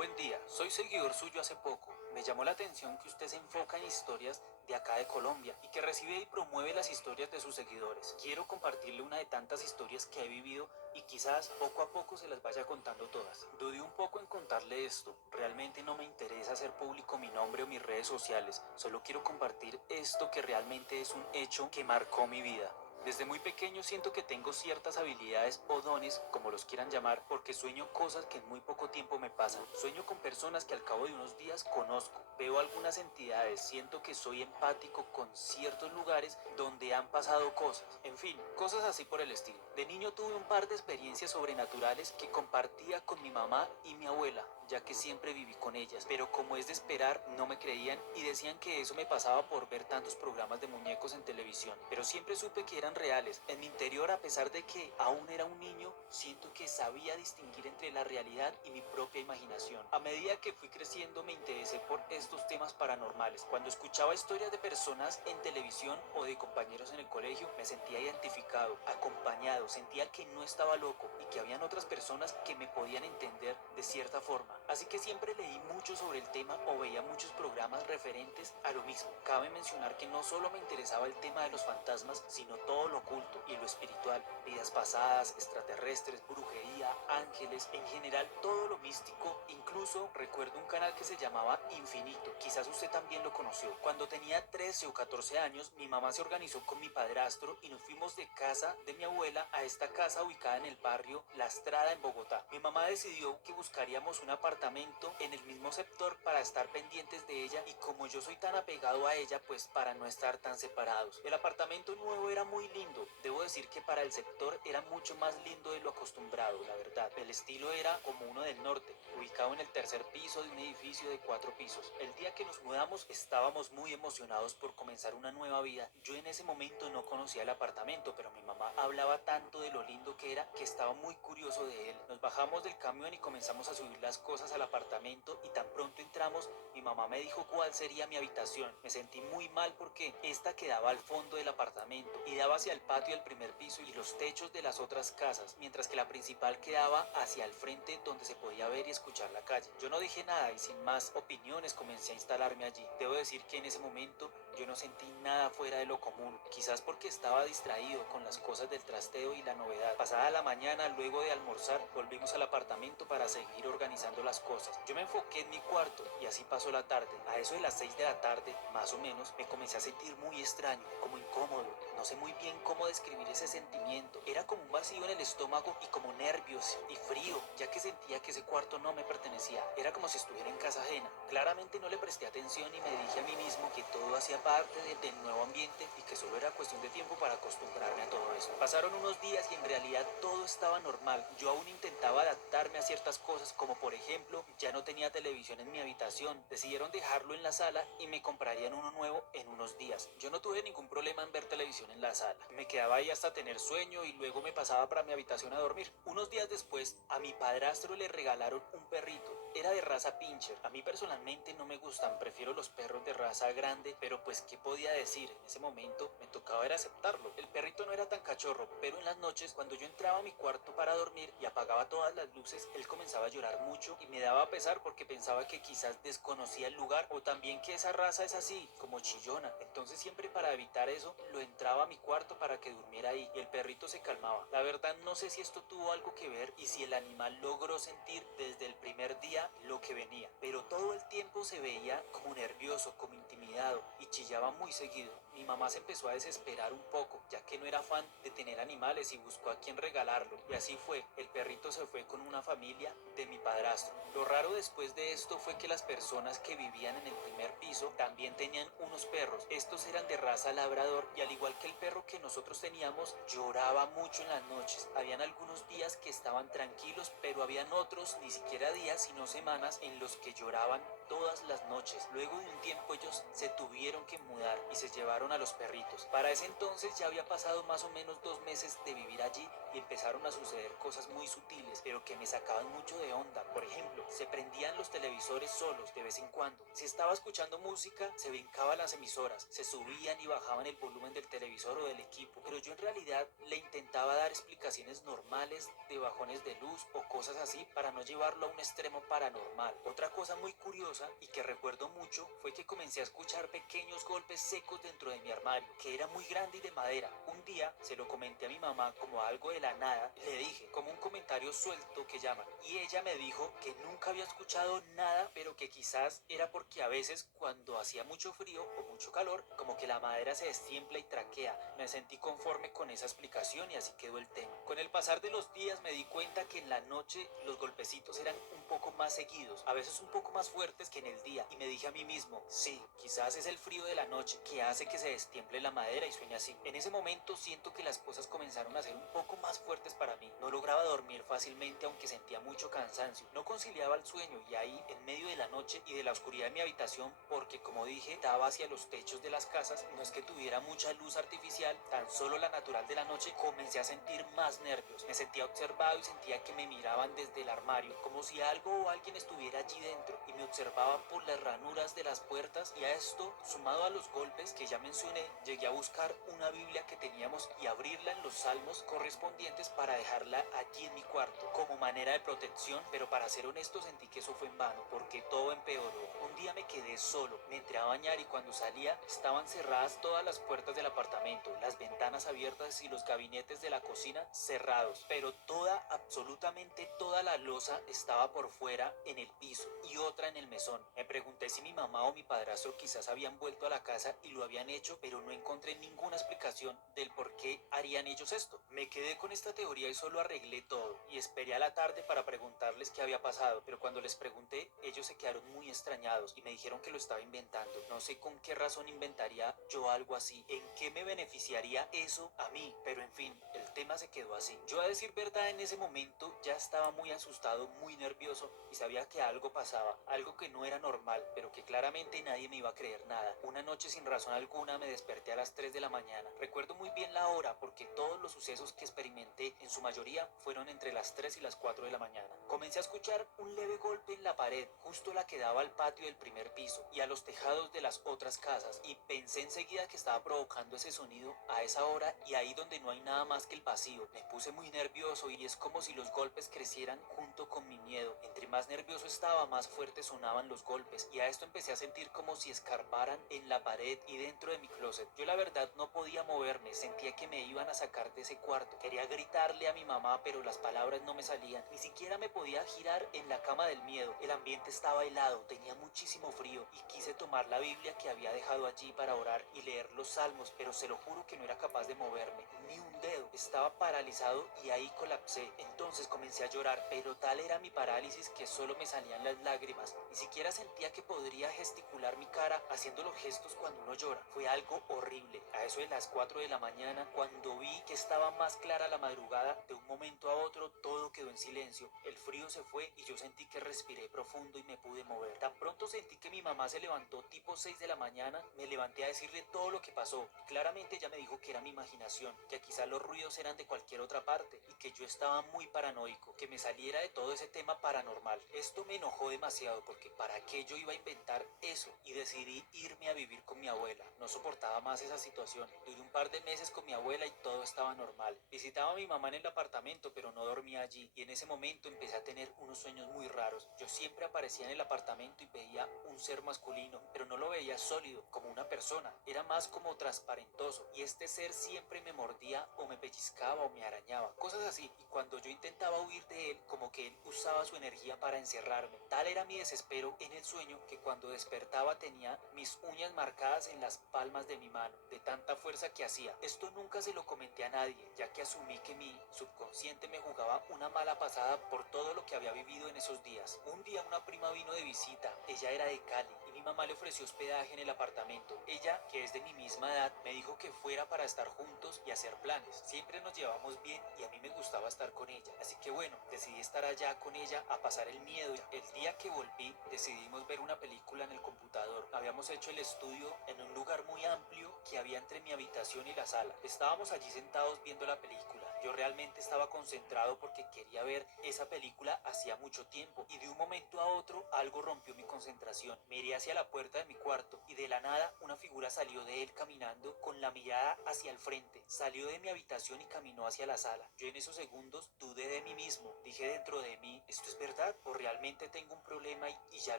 Buen día, soy seguidor suyo hace poco. Me llamó la atención que usted se enfoca en historias de acá de Colombia y que recibe y promueve las historias de sus seguidores. Quiero compartirle una de tantas historias que he vivido y quizás poco a poco se las vaya contando todas. Dudé un poco en contarle esto. Realmente no me interesa hacer público mi nombre o mis redes sociales. Solo quiero compartir esto que realmente es un hecho que marcó mi vida. Desde muy pequeño siento que tengo ciertas habilidades o dones, como los quieran llamar, porque sueño cosas que en muy poco tiempo me pasan. Sueño con personas que al cabo de unos días conozco. Veo algunas entidades, siento que soy empático con ciertos lugares donde han pasado cosas. En fin, cosas así por el estilo. De niño tuve un par de experiencias sobrenaturales que compartía con mi mamá y mi abuela, ya que siempre viví con ellas, pero como es de esperar, no me creían y decían que eso me pasaba por ver tantos programas de muñecos en televisión, pero siempre supe que eran reales. En mi interior, a pesar de que aún era un niño, siento que sabía distinguir entre la realidad y mi propia imaginación. A medida que fui creciendo, me interesé por estos temas paranormales. Cuando escuchaba historias de personas en televisión o de compañeros en el colegio, me sentía identificado, acompañado, sentía que no estaba loco y que habían otras personas que me podían entender de cierta forma. Así que siempre leí mucho sobre el tema o veía muchos programas referentes a lo mismo. Cabe mencionar que no solo me interesaba el tema de los fantasmas, sino todo lo oculto y lo espiritual, vidas pasadas, extraterrestres, brujería, ángeles, en general todo lo místico. Incluso recuerdo un canal que se llamaba Infinito, quizás usted también lo conoció. Cuando tenía 13 o 14 años, mi mamá se organizó con mi padrastro y nos fuimos de casa de mi abuela a esta casa ubicada en el barrio La Estrada en Bogotá. Mi mamá decidió que buscaríamos un apartamento en el mismo sector para estar pendientes de ella y como yo soy tan apegado a ella, pues para no estar tan separados. El apartamento nuevo era muy lindo, debo decir que para el sector era mucho más lindo de lo acostumbrado, la verdad. El estilo era como uno del norte, ubicado en el tercer piso de un edificio de 4 pisos. El día que nos mudamos estábamos muy emocionados por comenzar una nueva vida. Yo en ese momento no conocía el apartamento, pero mi mamá hablaba tanto de lo lindo que era que estaba muy curioso de él. Nos bajamos del camión y comenzamos a subir las cosas al apartamento y tan pronto entramos, mi mamá me dijo cuál sería mi habitación. Me sentí muy mal porque esta quedaba al fondo del apartamento y daba hacia el patio del primer piso y los techos de las otras casas, mientras que la principal quedaba hacia el frente donde se podía ver y escuchar la calle. Yo no dije nada y sin más opiniones comencé a instalarme allí. Debo decir que en ese momento yo no sentí nada fuera de lo común, quizás porque estaba distraído con las cosas del trasteo y la novedad. Pasada la mañana, luego de almorzar, volvimos al apartamento para seguir organizando las cosas. Yo me enfoqué en mi cuarto y así pasó la tarde. A eso de las 6 de la tarde, más o menos, me comencé a sentir muy extraño, como incómodo. No sé muy bien cómo describir ese sentimiento. Era como un vacío en el estómago y como nervios y frío, ya que sentía que ese cuarto no me pertenecía. Era como si estuviera en casa ajena. Claramente no le presté atención y me dije a mí mismo que todo hacía parte del nuevo ambiente y que solo era cuestión de tiempo para acostumbrarme a todo eso. Pasaron unos días y en realidad todo estaba normal. Yo aún intentaba adaptarme a ciertas cosas, como por ejemplo, ya no tenía televisión en mi habitación. Decidieron dejarlo en la sala y me comprarían uno nuevo en unos días. Yo no tuve ningún problema en ver televisión en la sala. Me quedaba ahí hasta tener sueño y luego me pasaba para mi habitación a dormir. Unos días después, a mi padrastro le regalaron un perrito. Era de raza pincher. A mí personalmente no me gustan, prefiero los perros de raza grande, pero pues qué podía decir, en ese momento me tocaba era aceptarlo. El perrito no era tan cachorro, pero en las noches cuando yo entraba a mi cuarto para dormir y apagaba todas las luces, él comenzaba a llorar mucho y me daba pesar porque pensaba que quizás desconocía el lugar o también que esa raza es así, como chillona. Entonces siempre para evitar eso, lo entraba a mi cuarto para que durmiera ahí y el perrito se calmaba. La verdad no sé si esto tuvo algo que ver y si el animal logró sentir desde el primer día lo que venía, pero todo el tiempo se veía como nervioso, como intimidado y chillaba muy seguido. Mi mamá se empezó a desesperar un poco, ya que no era fan de tener animales y buscó a quien regalarlo. Y así fue, el perrito se fue con una familia de mi padrastro. Lo raro después de esto fue que las personas que vivían en el primer piso también tenían unos perros. Estos eran de raza labrador y al igual que el perro que nosotros teníamos, lloraba mucho en las noches. Habían algunos días que estaban tranquilos, pero habían otros, ni siquiera días, sino semanas, en los que lloraban todas las noches. Luego de un tiempo ellos se tuvieron que mudar y se llevaron a los perritos. Para ese entonces ya había pasado más o menos 2 meses de vivir allí y empezaron a suceder cosas muy sutiles, pero que me sacaban mucho de onda. Por ejemplo, se prendían los televisores solos de vez en cuando. Si estaba escuchando música, se brincaban las emisoras, se subían y bajaban el volumen del televisor o del equipo, pero yo en realidad le intentaba dar explicaciones normales de bajones de luz o cosas así para no llevarlo a un extremo paranormal. Otra cosa muy curiosa y que recuerdo mucho fue que comencé a escuchar pequeños golpes secos dentro de mi armario, que era muy grande y de madera. Un día se lo comenté a mi mamá como algo de la nada, le dije, como un comentario suelto que llaman, y ella me dijo que nunca había escuchado nada, pero que quizás era porque a veces cuando hacía mucho frío o mucho calor, como que la madera se destiempla y traquea. Me sentí conforme con esa explicación y así quedó el tema. Con el pasar de los días me di cuenta que en la noche los golpecitos eran un poco más seguidos, a veces un poco más fuertes que en el día, y me dije a mí mismo, sí, quizás es el frío de la noche que hace que se destiemple la madera y suene así. En ese momento siento que las cosas comenzaron a ser un poco más fuertes para mí. No lograba dormir fácilmente aunque sentía mucho cansancio. No conciliaba el sueño y ahí, en medio de la noche y de la oscuridad de mi habitación, porque como dije, daba hacia los techos de las casas, no es que tuviera mucha luz artificial, tan solo la natural de la noche, comencé a sentir más nervios. Me sentía observado y sentía que me miraban desde el armario, como si algo o alguien estuviera allí dentro y me observaban por las ranuras de las puertas. Y a esto, sumado a los golpes que ya mencioné, llegué a buscar una Biblia que teníamos y abrirla en los salmos correspondientes para dejarla allí en mi cuarto, como manera de protección, pero para ser honesto sentí que eso fue en vano, porque todo empeoró. Un día me quedé solo, me entré a bañar y cuando salía estaban cerradas todas las puertas del apartamento, las ventanas abiertas y los gabinetes de la cocina cerrados, pero toda, absolutamente toda la loza estaba por fuera en el piso y otra en el mesón. Me pregunté si mi mamá o mi padrastro quizás habían vuelto a la casa y lo habían hecho, pero no encontré ninguna explicación del por qué harían ellos esto. Me quedé con esta teoría y solo arreglé todo y esperé a la tarde para preguntarles qué había pasado, pero cuando les pregunté, ellos se quedaron muy extrañados y me dijeron que lo estaba inventando. No sé con qué razón inventaría yo algo así, en qué me beneficiaría eso a mí, pero en fin, el tema se quedó así. Yo, a decir verdad, en ese momento ya estaba muy asustado, muy nervioso y sabía que algo pasaba, algo que no era normal, pero que claramente nadie me iba a creer nada. Una noche sin razón alguna me desperté a las 3 de la mañana. Recuerdo muy bien la hora porque todos los sucesos que experimenté en su mayoría fueron entre las 3 y las 4 de la mañana. Comencé a escuchar un leve golpe en la pared, justo la que daba al patio del primer piso y a los tejados de las otras casas, y pensé enseguida que estaba provocando ese sonido a esa hora y ahí donde no hay nada más que el vacío. Me puse muy nervioso y es como si los golpes crecieran junto con mi miedo. Entre más nervioso estaba, más fuertes sonaban los golpes y a esto empecé a sentir como si escarbaran en la pared y dentro de mi closet. Yo la verdad no podía moverme, sentía que me iban a sacar de ese cuarto. Quería gritarle a mi mamá, pero las palabras no me salían. Ni siquiera me podía girar en la cama del miedo. El ambiente estaba helado, tenía muchísimo frío y quise tomar la Biblia que había dejado allí para orar y leer los salmos, pero se lo juro que no era capaz de moverme, ni un dedo. Estaba paralizado y ahí colapsé. Entonces comencé a llorar, pero tal era mi parálisis que solo me salían las lágrimas. Ni siquiera sentía que podría gesticular mi cara haciendo los gestos cuando uno llora. Fue algo horrible. A eso de las 4 de la mañana, cuando vi que estaba más clara la madrugada, de un momento a otro todo quedó en silencio. El frío se fue y yo sentí que respiré profundo y me pude mover. Tan pronto sentí que mi mamá se levantó tipo 6 de la mañana, me levanté a decirle todo lo que pasó. Claramente ella me dijo que era mi imaginación, que quizá los ruidos eran de cualquier otra parte y que yo estaba muy paranoico, que me saliera de todo ese tema paranormal. Esto me enojó demasiado porque ¿para qué yo iba a inventar eso? Y decidí irme a vivir con mi abuela. No soportaba más esa situación. Duré un par de meses con mi abuela y todo estaba normal. Visitaba a mi mamá en el apartamento, pero no dormía allí, y en ese momento empecé a tener unos sueños muy raros. Yo siempre aparecía en el apartamento y veía un ser masculino, pero no lo veía sólido, como una persona. Era más como transparentoso, y este ser siempre me mordía o me pellizcaba o me arañaba, cosas así. Y cuando yo intentaba huir de él, como que él usaba su energía para encerrarme. Tal era mi desespero en el sueño que cuando despertaba tenía mis uñas marcadas en las palmas de mi mano, de tanta fuerza que hacía. Esto nunca se lo comenté a nadie, ya que asumí que mi subconsciente me jugaba una mala pasada por todo lo que había vivido en esos días. Un día una prima vino de visita, ella era de Cali, y Mi mamá le ofreció hospedaje en el apartamento. Ella, que es de mi misma edad, me dijo que fuera para estar juntos y hacer planes. Siempre nos llevamos bien y a mí me gustaba estar con ella. Así que bueno, decidí estar allá con ella a pasar el miedo. El día que volví, decidimos ver una película en el computador. Habíamos hecho el estudio en un lugar muy amplio que había entre mi habitación y la sala. Estábamos allí sentados viendo la película. Yo realmente estaba concentrado porque quería ver esa película hacía mucho tiempo y de un momento a otro algo rompió mi concentración. Miré hacia la puerta de mi cuarto y de la nada una figura salió de él caminando con la mirada hacia el frente. Salió de mi habitación y caminó hacia la sala. Yo en esos segundos dudé de mí mismo. Dije dentro de mí, ¿esto es verdad? ¿O realmente tengo un problema y ya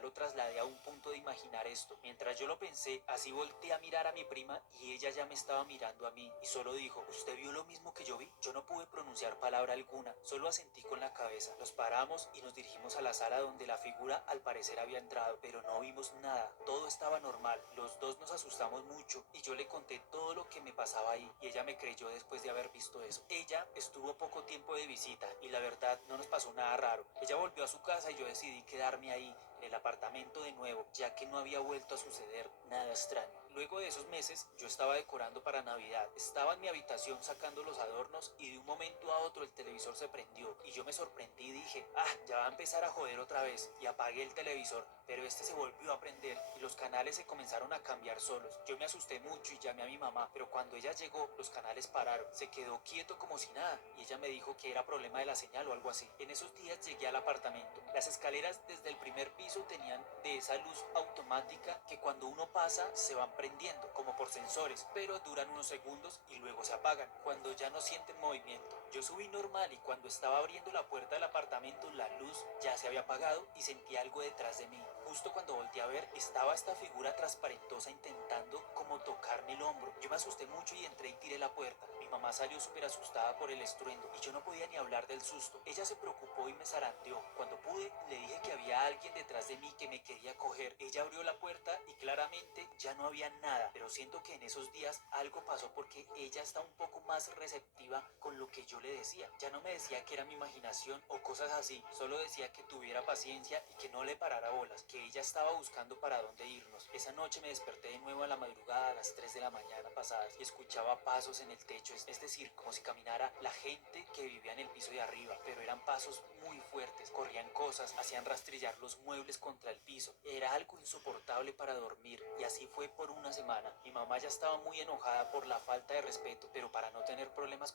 lo trasladé a un punto de imaginar esto? Mientras yo lo pensé, así volteé a mirar a mi prima y ella ya me estaba mirando a mí y solo dijo, ¿usted vio lo mismo que yo vi? Yo no pude pronunciar palabra alguna, solo asentí con la cabeza. Nos paramos y nos dirigimos a la sala donde la figura al parecer había entrado, pero no vimos nada, todo estaba normal. Los dos nos asustamos mucho y yo le conté todo lo que me pasaba ahí y ella me creyó después de haber visto eso. Ella estuvo poco tiempo de visita y la verdad no nos pasó nada raro. Ella volvió a su casa y yo decidí quedarme ahí en el apartamento de nuevo, ya que no había vuelto a suceder nada extraño. Luego de esos meses, yo estaba decorando para Navidad. Estaba en mi habitación sacando los adornos y de un momento a otro el televisor se prendió y yo me sorprendí y dije, ya va a empezar a joder otra vez y apagué el televisor, pero este se volvió a prender y los canales se comenzaron a cambiar solos. Yo me asusté mucho y llamé a mi mamá, pero cuando ella llegó, los canales pararon. Se quedó quieto como si nada y ella me dijo que era problema de la señal o algo así. En esos días llegué al apartamento. Las escaleras desde el primer piso tenían de esa luz automática que cuando uno pasa se van prendiendo como por sensores, pero duran unos segundos y luego se apagan cuando ya no sienten movimiento. Yo subí normal y cuando estaba abriendo la puerta del apartamento la luz ya se había apagado y sentí algo detrás de mí. Justo cuando volteé a ver estaba esta figura transparentosa intentando como tocarme el hombro. Yo me asusté mucho y entré y tiré la puerta. Mi mamá salió súper asustada por el estruendo y yo no podía ni hablar del susto. Ella se preocupó y me zarandeó. Cuando pude le dije que había alguien detrás de mí que me quería coger. Ella abrió la puerta y claramente ya no había nada, pero siento que en esos días algo pasó porque ella está un poco más receptiva con lo que yo le decía. Ya no me decía que era mi imaginación o cosas así, solo decía que tuviera paciencia y que no le parara bolas, que ella estaba buscando para dónde irnos. Esa noche me desperté de nuevo a la madrugada a las 3 de la mañana pasadas y escuchaba pasos en el techo, es decir, como si caminara la gente que vivía en el piso de arriba, pero eran pasos muy fuertes, corrían cosas, hacían rastrillar los muebles contra el piso. Era algo insoportable para dormir y así fue por una semana. Mi mamá ya estaba muy enojada por la falta de respeto, pero para no tener problemas